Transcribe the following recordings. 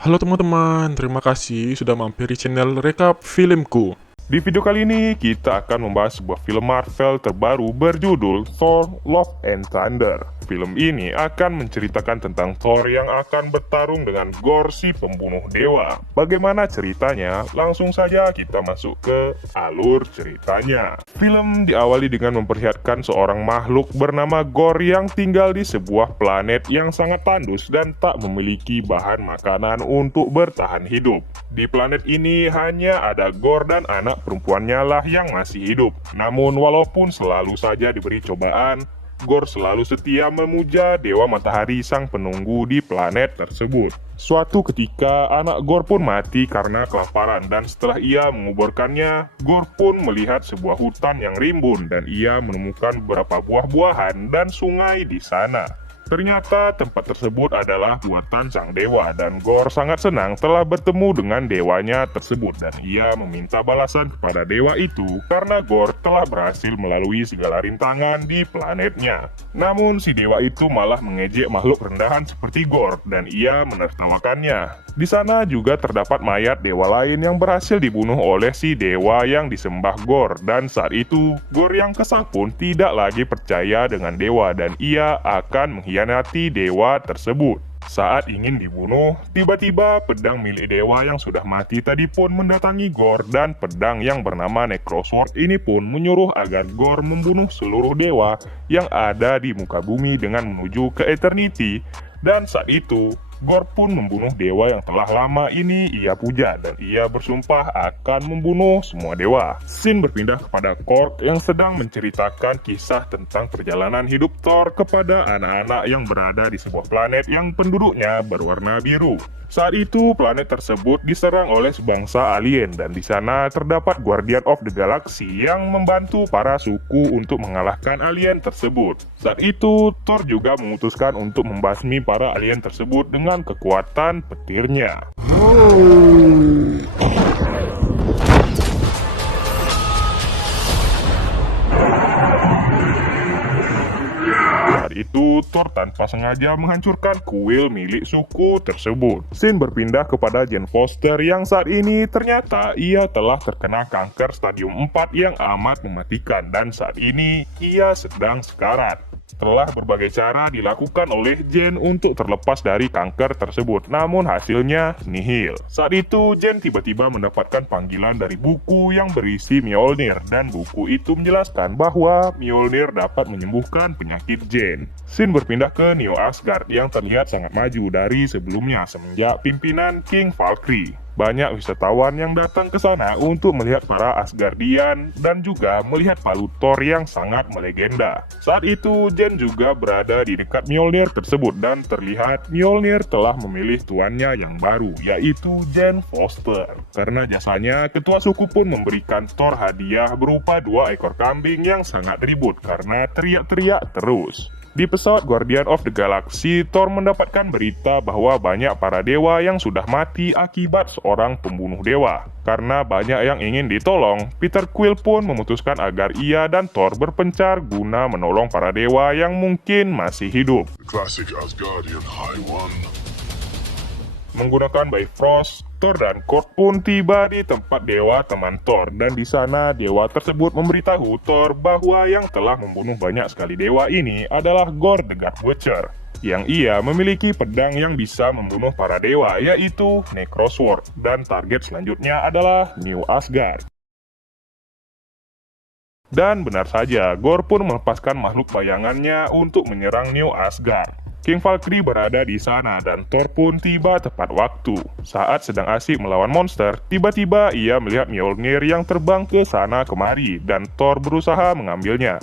Halo teman-teman, terima kasih sudah mampir di channel Rekap Filmku. Di video kali ini, kita akan membahas sebuah film Marvel terbaru berjudul Thor: Love and Thunder. Film ini akan menceritakan tentang Thor yang akan bertarung dengan Gorr, si pembunuh dewa. Bagaimana ceritanya? Langsung saja kita masuk ke alur ceritanya. Film diawali dengan memperlihatkan seorang makhluk bernama Gorr yang tinggal di sebuah planet yang sangat tandus dan tak memiliki bahan makanan untuk bertahan hidup. Di planet ini hanya ada Gorr dan anak perempuannya lah yang masih hidup. Namun walaupun selalu saja diberi cobaan, Gorr selalu setia memuja dewa matahari sang penunggu di planet tersebut. Suatu ketika anak Gorr pun mati karena kelaparan, dan setelah ia menguburkannya, Gorr pun melihat sebuah hutan yang rimbun dan ia menemukan beberapa buah-buahan dan sungai di sana. Ternyata tempat tersebut adalah buatan sang dewa, dan Gorr sangat senang telah bertemu dengan dewanya tersebut, dan ia meminta balasan kepada dewa itu karena Gorr telah berhasil melalui segala rintangan di planetnya. Namun si dewa itu malah mengejek makhluk rendahan seperti Gorr dan ia menertawakannya. Di sana juga terdapat mayat dewa lain yang berhasil dibunuh oleh si dewa yang disembah Gorr, dan saat itu Gorr yang kesal pun tidak lagi percaya dengan dewa dan ia akan mengkhianati dewa tersebut. Saat ingin dibunuh, tiba-tiba pedang milik dewa yang sudah mati tadi pun mendatangi Gorr, dan pedang yang bernama Necrosword ini pun menyuruh agar Gorr membunuh seluruh dewa yang ada di muka bumi dengan menuju ke Eternity. Dan saat itu Gorr pun membunuh dewa yang telah lama ini ia puja, dan ia bersumpah akan membunuh semua dewa. Scene berpindah kepada Korg yang sedang menceritakan kisah tentang perjalanan hidup Thor kepada anak-anak yang berada di sebuah planet yang penduduknya berwarna biru. Saat itu planet tersebut diserang oleh sebangsa alien, dan di sana terdapat Guardian of the Galaxy yang membantu para suku untuk mengalahkan alien tersebut. Saat itu Thor juga memutuskan untuk membasmi para alien tersebut dengan kekuatan petirnya. Saat itu Thor tanpa sengaja menghancurkan kuil milik suku tersebut. Scene berpindah kepada Jane Foster yang saat ini ternyata ia telah terkena kanker stadium 4 yang amat mematikan, dan saat ini ia sedang sekarat. Telah berbagai cara dilakukan oleh Jane untuk terlepas dari kanker tersebut, namun hasilnya nihil. Saat itu Jane tiba-tiba mendapatkan panggilan dari buku yang berisi Mjolnir, dan buku itu menjelaskan bahwa Mjolnir dapat menyembuhkan penyakit Jane. Scene berpindah ke New Asgard yang terlihat sangat maju dari sebelumnya semenjak pimpinan King Valkyrie. Banyak wisatawan yang datang ke sana untuk melihat para Asgardian dan juga melihat palu Thor yang sangat melegenda. Saat itu Jane juga berada di dekat Mjolnir tersebut, dan terlihat Mjolnir telah memilih tuannya yang baru, yaitu Jane Foster. Karena jasanya, ketua suku pun memberikan Thor hadiah berupa 2 ekor kambing yang sangat ribut karena teriak-teriak terus. Di pesawat Guardian of the Galaxy, Thor mendapatkan berita bahwa banyak para dewa yang sudah mati akibat seorang pembunuh dewa. Karena banyak yang ingin ditolong, Peter Quill pun memutuskan agar ia dan Thor berpencar guna menolong para dewa yang mungkin masih hidup. Classic Asgardian High One. Menggunakan Bifrost, Thor dan Korg pun tiba di tempat dewa teman Thor, dan di sana dewa tersebut memberitahu Thor bahwa yang telah membunuh banyak sekali dewa ini adalah Gorr the God Butcher, yang ia memiliki pedang yang bisa membunuh para dewa, yaitu Necrosword, dan target selanjutnya adalah New Asgard. Dan benar saja, Gorr pun melepaskan makhluk bayangannya untuk menyerang New Asgard. King Valkyrie berada di sana, dan Thor pun tiba tepat waktu. Saat sedang asik melawan monster, tiba-tiba ia melihat Mjolnir yang terbang ke sana kemari, dan Thor berusaha mengambilnya.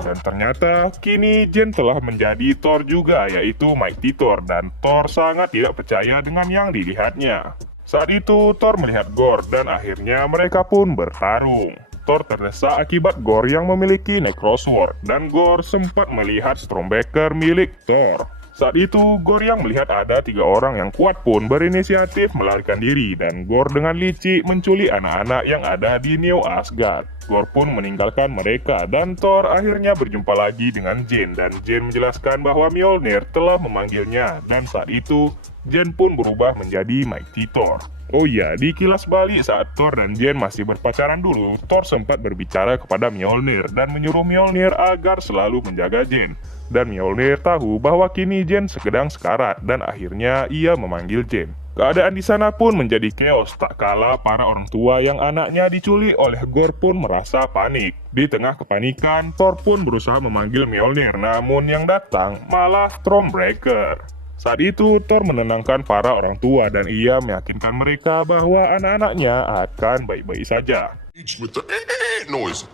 Dan ternyata kini Jane telah menjadi Thor juga, yaitu Mighty Thor, dan Thor sangat tidak percaya dengan yang dilihatnya. Saat itu Thor melihat Gorr, dan akhirnya mereka pun bertarung. Thor terdesak akibat Gorr yang memiliki Necrosword, dan Gorr sempat melihat Stormbreaker milik Thor. Saat itu, Gore yang melihat ada 3 orang yang kuat pun berinisiatif melarikan diri dan Gore dengan licik menculik anak-anak yang ada di New Asgard. Gore pun meninggalkan mereka dan Thor akhirnya berjumpa lagi dengan Jane dan Jane menjelaskan bahwa Mjolnir telah memanggilnya dan saat itu Jane pun berubah menjadi Mighty Thor. Oh iya, di kilas balik saat Thor dan Jane masih berpacaran dulu, Thor sempat berbicara kepada Mjolnir dan menyuruh Mjolnir agar selalu menjaga Jane. Dan Mjolnir tahu bahwa kini Jane sedang sekarat dan akhirnya ia memanggil Jane. Keadaan di sana pun menjadi chaos tak kalah para orang tua yang anaknya diculik oleh Gore pun merasa panik. Di tengah kepanikan, Thor pun berusaha memanggil Mjolnir namun yang datang malah Stormbreaker. Saat itu Thor menenangkan para orang tua dan ia meyakinkan mereka bahwa anak-anaknya akan baik-baik saja. Each with the noise.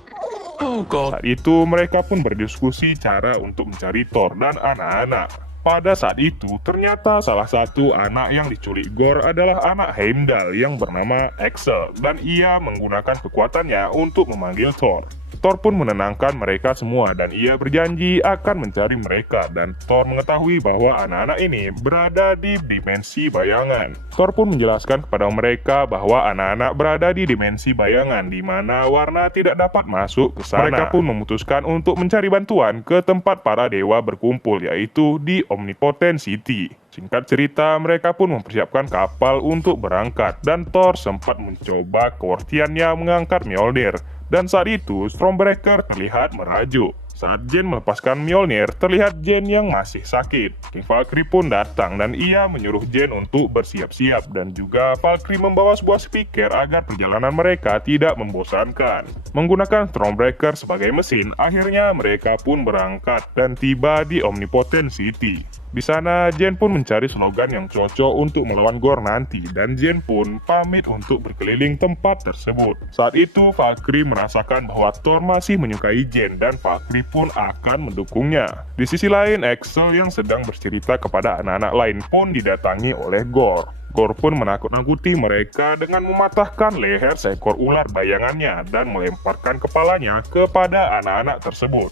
Saat itu mereka pun berdiskusi cara untuk mencari Thor dan anak-anak. Pada saat itu ternyata salah satu anak yang diculik Gore adalah anak Heimdall yang bernama Axel dan ia menggunakan kekuatannya untuk memanggil Thor. Thor pun menenangkan mereka semua dan ia berjanji akan mencari mereka dan Thor mengetahui bahwa anak-anak ini berada di dimensi bayangan. Thor pun menjelaskan kepada mereka bahwa anak-anak berada di dimensi bayangan di mana warna tidak dapat masuk ke sana. Mereka pun memutuskan untuk mencari bantuan ke tempat para dewa berkumpul yaitu di Omnipotent City. Singkat cerita, mereka pun mempersiapkan kapal untuk berangkat dan Thor sempat mencoba kewortiannya mengangkat Mjolnir. Dan saat itu, Stormbreaker terlihat merajuk. Saat Jane melepaskan Mjolnir, terlihat Jane yang masih sakit. King Valkyrie pun datang dan ia menyuruh Jane untuk bersiap-siap. Dan juga Valkyrie membawa sebuah speaker agar perjalanan mereka tidak membosankan. Menggunakan Stormbreaker sebagai mesin, akhirnya mereka pun berangkat dan tiba di Omnipotent City. Di sana, Jane pun mencari slogan yang cocok untuk melawan Gore nanti dan Jane pun pamit untuk berkeliling tempat tersebut. Saat itu, Valkyrie merasakan bahwa Thor masih menyukai Jane dan Valkyrie pun akan mendukungnya. Di sisi lain, Axel yang sedang bercerita kepada anak-anak lain pun didatangi oleh Gore. Gore pun menakut-nakuti mereka dengan mematahkan leher seekor ular bayangannya dan melemparkan kepalanya kepada anak-anak tersebut.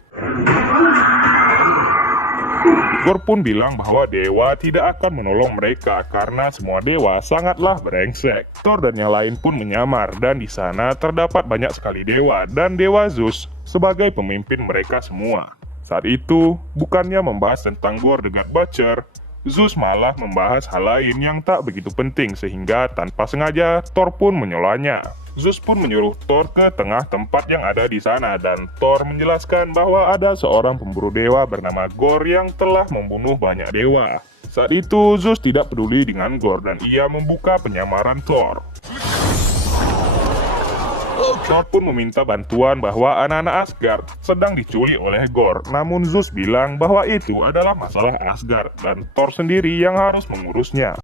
Gore pun bilang bahwa dewa tidak akan menolong mereka karena semua dewa sangatlah brengsek. Thor dan yang lain pun menyamar dan di sana terdapat banyak sekali dewa dan dewa Zeus sebagai pemimpin mereka semua. Saat itu, bukannya membahas tentang Gore the God Butcher, Zeus malah membahas hal lain yang tak begitu penting sehingga tanpa sengaja Thor pun menyolanya. Zeus pun menyuruh Thor ke tengah tempat yang ada di sana dan Thor menjelaskan bahwa ada seorang pemburu dewa bernama Gore yang telah membunuh banyak dewa. Saat itu Zeus tidak peduli dengan Gore dan ia membuka penyamaran Thor. Thor pun meminta bantuan bahwa anak-anak Asgard sedang diculik oleh Gore. Namun Zeus bilang bahwa itu adalah masalah Asgard dan Thor sendiri yang harus mengurusnya.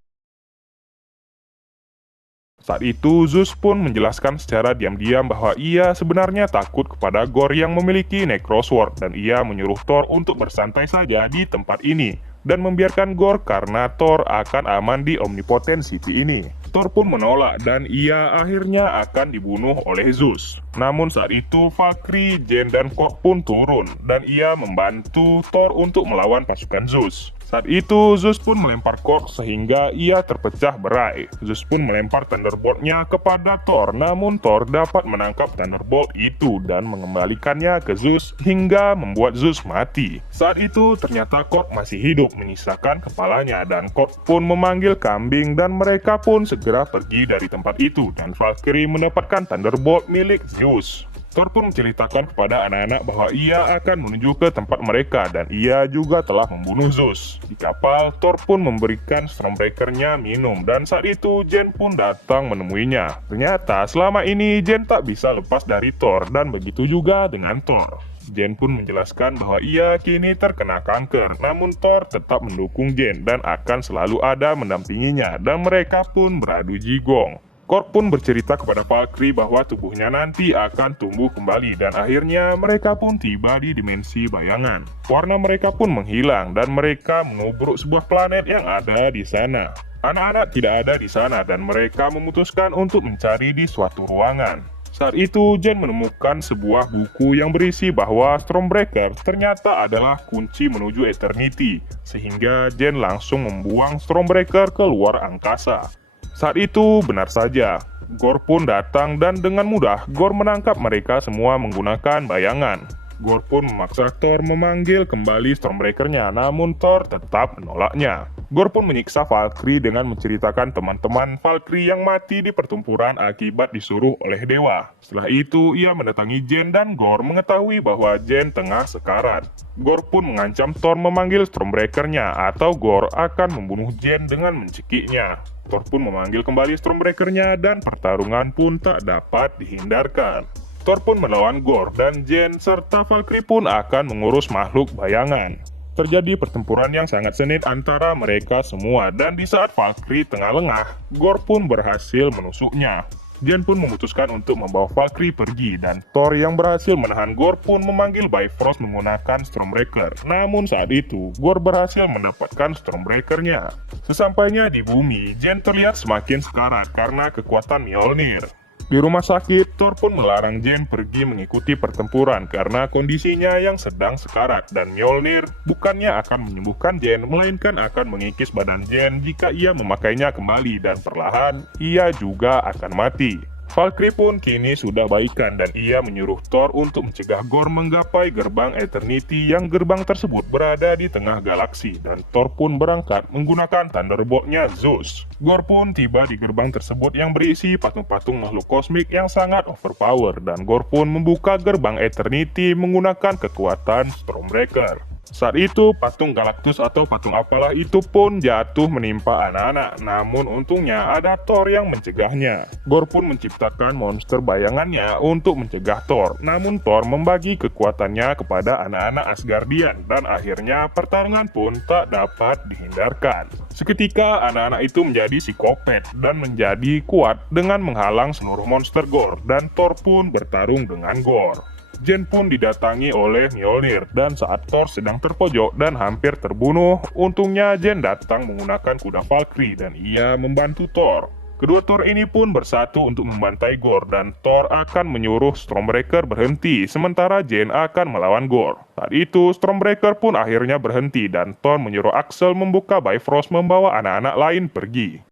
Saat itu, Zeus pun menjelaskan secara diam-diam bahwa ia sebenarnya takut kepada Gore yang memiliki Necrosword dan ia menyuruh Thor untuk bersantai saja di tempat ini dan membiarkan Gore karena Thor akan aman di Omnipotent City ini. Thor pun menolak dan ia akhirnya akan dibunuh oleh Zeus. Namun saat itu Valkyrie, Jane, dan Korg pun turun dan ia membantu Thor untuk melawan pasukan Zeus. Saat itu Zeus pun melempar Korg sehingga ia terpecah berai. Zeus pun melempar Thunderbolt-nya kepada Thor, namun Thor dapat menangkap Thunderbolt itu dan mengembalikannya ke Zeus hingga membuat Zeus mati. Saat itu ternyata Korg masih hidup menyisakan kepalanya dan Korg pun memanggil kambing dan mereka pun segera pergi dari tempat itu dan Valkyrie mendapatkan Thunderbolt milik Zeus. Thor pun menceritakan kepada anak-anak bahwa ia akan menuju ke tempat mereka dan ia juga telah membunuh Zeus. Di kapal, Thor pun memberikan Stormbreaker-nya minum dan saat itu Jane pun datang menemuinya. Ternyata selama ini Jane tak bisa lepas dari Thor dan begitu juga dengan Thor. Jane pun menjelaskan bahwa ia kini terkena kanker, namun Thor tetap mendukung Jane dan akan selalu ada mendampinginya dan mereka pun beradu jigong. Korg pun bercerita kepada Valkyrie bahwa tubuhnya nanti akan tumbuh kembali dan akhirnya mereka pun tiba di dimensi bayangan. Warna mereka pun menghilang dan mereka menubruk sebuah planet yang ada di sana. Anak-anak tidak ada di sana dan mereka memutuskan untuk mencari di suatu ruangan. Saat itu, Jen menemukan sebuah buku yang berisi bahwa Stormbreaker ternyata adalah kunci menuju Eternity, sehingga Jen langsung membuang Stormbreaker ke luar angkasa. Saat itu, benar saja, Gorr pun datang dan dengan mudah Gorr menangkap mereka semua menggunakan bayangan. Gorr pun memaksa Thor memanggil kembali Stormbreaker-nya, namun Thor tetap menolaknya. Gorr pun menyiksa Valkyrie dengan menceritakan teman-teman Valkyrie yang mati di pertempuran akibat disuruh oleh dewa. Setelah itu, ia mendatangi Jen dan Gorr mengetahui bahwa Jen tengah sekarat. Gorr pun mengancam Thor memanggil Stormbreaker-nya atau Gorr akan membunuh Jen dengan mencekiknya. Thor pun memanggil kembali Stormbreaker-nya dan pertarungan pun tak dapat dihindarkan. Thor pun melawan Gorr dan Jen serta Valkyrie pun akan mengurus makhluk bayangan. Terjadi pertempuran yang sangat sengit antara mereka semua dan di saat Valkyrie tengah lengah, Gorr pun berhasil menusuknya. Jen pun memutuskan untuk membawa Valkyrie pergi dan Thor yang berhasil menahan Gorr pun memanggil Bifrost menggunakan Stormbreaker. Namun saat itu, Gorr berhasil mendapatkan Stormbreaker-nya. Sesampainya di bumi, Jen terlihat semakin sekarat karena kekuatan Mjolnir. Di rumah sakit, Thor pun melarang Jen pergi mengikuti pertempuran karena kondisinya yang sedang sekarat dan Mjolnir bukannya akan menyembuhkan Jen, melainkan akan mengikis badan Jen jika ia memakainya kembali dan perlahan ia juga akan mati. Valkyrie pun kini sudah baikan dan ia menyuruh Thor untuk mencegah Gorr menggapai gerbang Eternity yang gerbang tersebut berada di tengah galaksi dan Thor pun berangkat menggunakan Thunderbolt-nya Zeus. Gorr pun tiba di gerbang tersebut yang berisi patung-patung makhluk kosmik yang sangat overpower dan Gorr pun membuka gerbang Eternity menggunakan kekuatan Stormbreaker. Saat itu, patung Galactus atau patung apalah itu pun jatuh menimpa anak-anak, namun untungnya ada Thor yang mencegahnya. Gorr pun menciptakan monster bayangannya untuk mencegah Thor, namun Thor membagi kekuatannya kepada anak-anak Asgardian, dan akhirnya pertarungan pun tak dapat dihindarkan. Seketika, anak-anak itu menjadi psikopat dan menjadi kuat dengan menghalang seluruh monster Gorr, dan Thor pun bertarung dengan Gorr. Jen pun didatangi oleh Mjolnir dan saat Thor sedang terpojok dan hampir terbunuh, untungnya Jen datang menggunakan kuda Valkyrie dan ia membantu Thor. Kedua Thor ini pun bersatu untuk membantai Gorr dan Thor akan menyuruh Stormbreaker berhenti sementara Jen akan melawan Gorr. Saat itu Stormbreaker pun akhirnya berhenti dan Thor menyuruh Axel membuka Bifrost membawa anak-anak lain pergi.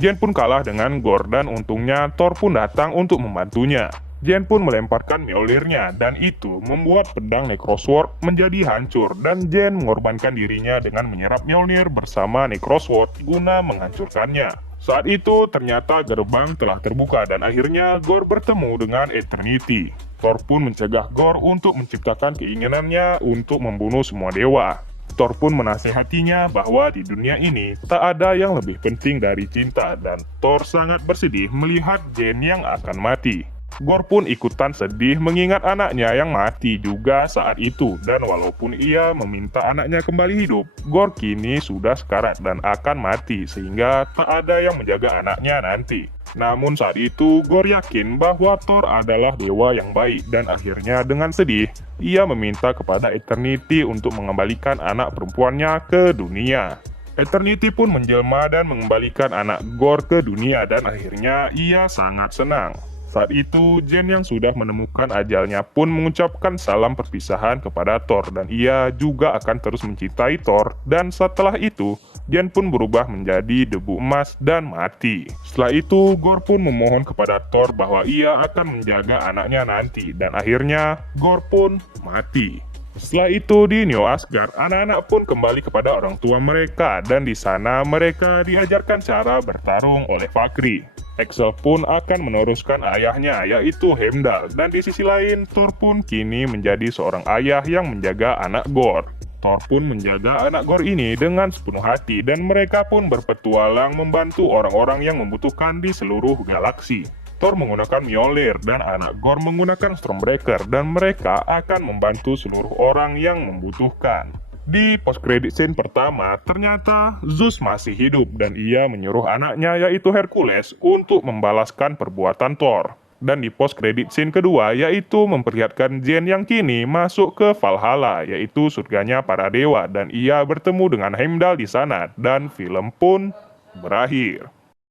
Jen pun kalah dengan Gorr dan untungnya Thor pun datang untuk membantunya. Jen pun melemparkan Mjolnir-nya dan itu membuat pedang Necrosword menjadi hancur dan Jen mengorbankan dirinya dengan menyerap Mjolnir bersama Necrosword guna menghancurkannya. Saat itu ternyata gerbang telah terbuka dan akhirnya Gorr bertemu dengan Eternity. Thor pun mencegah Gorr untuk menciptakan keinginannya untuk membunuh semua dewa. Thor pun menasehatinya bahwa di dunia ini tak ada yang lebih penting dari cinta dan Thor sangat bersedih melihat Jen yang akan mati. Gorr pun ikutan sedih mengingat anaknya yang mati juga saat itu dan walaupun ia meminta anaknya kembali hidup, Gorr kini sudah sekarat dan akan mati sehingga tak ada yang menjaga anaknya nanti. Namun saat itu, Gorr yakin bahwa Thor adalah dewa yang baik dan akhirnya dengan sedih, ia meminta kepada Eternity untuk mengembalikan anak perempuannya ke dunia. Eternity pun menjelma dan mengembalikan anak Gorr ke dunia dan akhirnya ia sangat senang. Saat itu, Jen yang sudah menemukan ajalnya pun mengucapkan salam perpisahan kepada Thor dan ia juga akan terus mencintai Thor dan setelah itu, Jen pun berubah menjadi debu emas dan mati. Setelah itu, Gorr pun memohon kepada Thor bahwa ia akan menjaga anaknya nanti dan akhirnya Gorr pun mati. Setelah itu di New Asgard, anak-anak pun kembali kepada orang tua mereka dan di sana mereka diajarkan cara bertarung oleh Valkyrie. Axel pun akan meneruskan ayahnya yaitu Heimdall dan di sisi lain Thor pun kini menjadi seorang ayah yang menjaga anak Gorr. Thor pun menjaga anak Gorr ini dengan sepenuh hati dan mereka pun berpetualang membantu orang-orang yang membutuhkan di seluruh galaksi. Thor menggunakan Mjolnir dan anak Gorr menggunakan Stormbreaker dan mereka akan membantu seluruh orang yang membutuhkan. Di post-credit scene pertama, ternyata Zeus masih hidup dan ia menyuruh anaknya yaitu Hercules untuk membalaskan perbuatan Thor. Dan di post-credit scene kedua yaitu memperlihatkan Jen yang kini masuk ke Valhalla yaitu surganya para dewa dan ia bertemu dengan Heimdall di sana dan film pun berakhir.